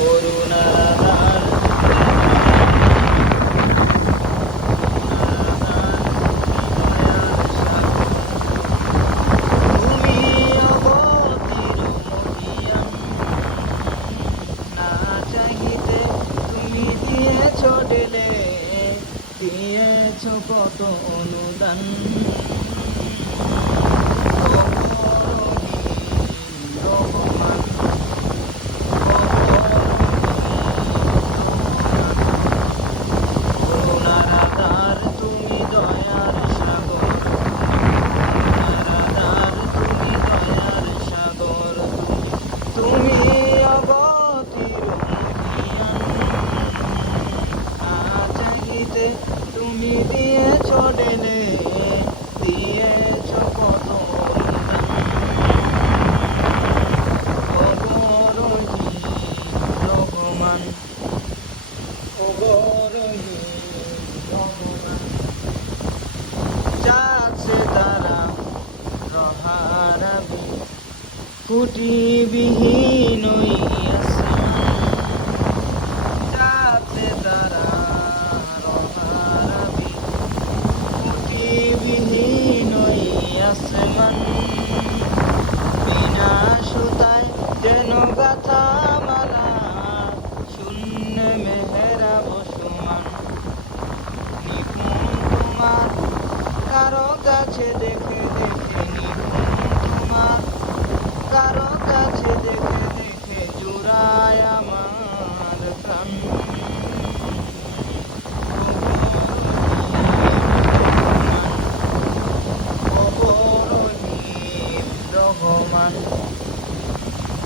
করুণার আধার তুমি অবতীর্ণ মহিয়ান, না চাহিতে তুমি দিয়েছ ঢেলে, দিয়েছ কত অনুদান। তুমি দিয়েছ ঢেলে, দিয়েছ কত রহমান, রহমান। চাচ্ছে তারা রহারাবি কুটিবিহীন চাচ্ছে তারা আসমান, বিনা সুতায় যেন গাথা মালা, শূন্য মেহেরা বসমান। নিপুণ তোমার কারো কাছে দেখে দেখে, নিপুণ তোমার কারো কাছে দেখে দেখে জুড়ায় আমার প্রাণ। রহমান,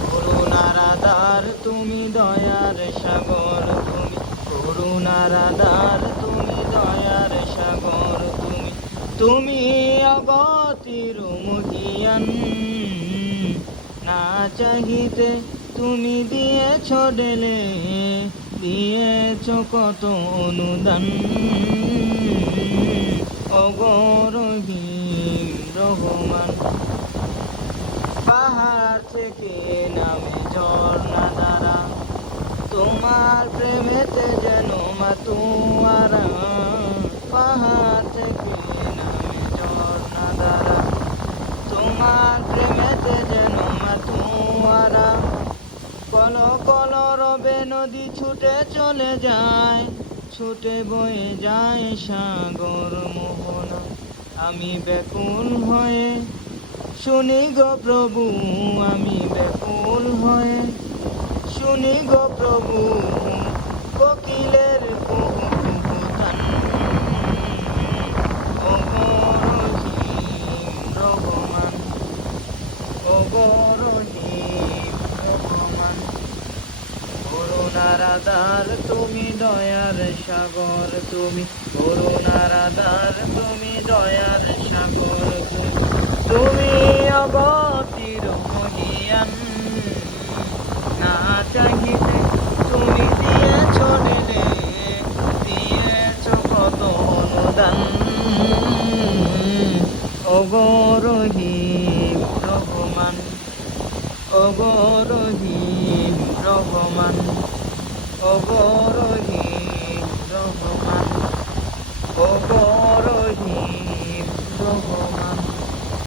করুণার আধার তুমি, দয়ার সাগর তুমি, করুণার আধার তুমি, দয়ার সাগর তুমি। তুমি অগতির মহিয়ান, না চাহিতে তুমি দিয়েছ ঢেলে, দিয়েছ কত অনুদান। অগরহিম রহমান, পাহাড় থেকে নামে ঝর্ণা ধারা, তোমার প্রেমেতে যেন মাতুয়ারা। পাহাড় থেকে নামে ঝর্ণা ধারা, তোমার প্রেমেতে যেন মাতুয়ারা। কল কল রবে নদী ছুটে চলে যায়, ছুটে বয়ে যায় সাগর মোহনা। আমি ব্যাকুল হয়ে শুনি গো প্রভু, আমি ব্যাকুল হয়ে শুনি গো প্রভু, কোকিলের কুহুতান। রহমান, রহমান, করুণার আধার তুমি, দয়ার সাগর তুমি, করুণার আধার তুমি, দয়ার সাগর তুমি। তুমি অগতির মহিয়ান, না চাহিতে তুমি দিয়েছ ঢেলে, দিয়েছ কত অনুদান। অগরহিম রহমান, অগরহিম রহমান, অগরহিম।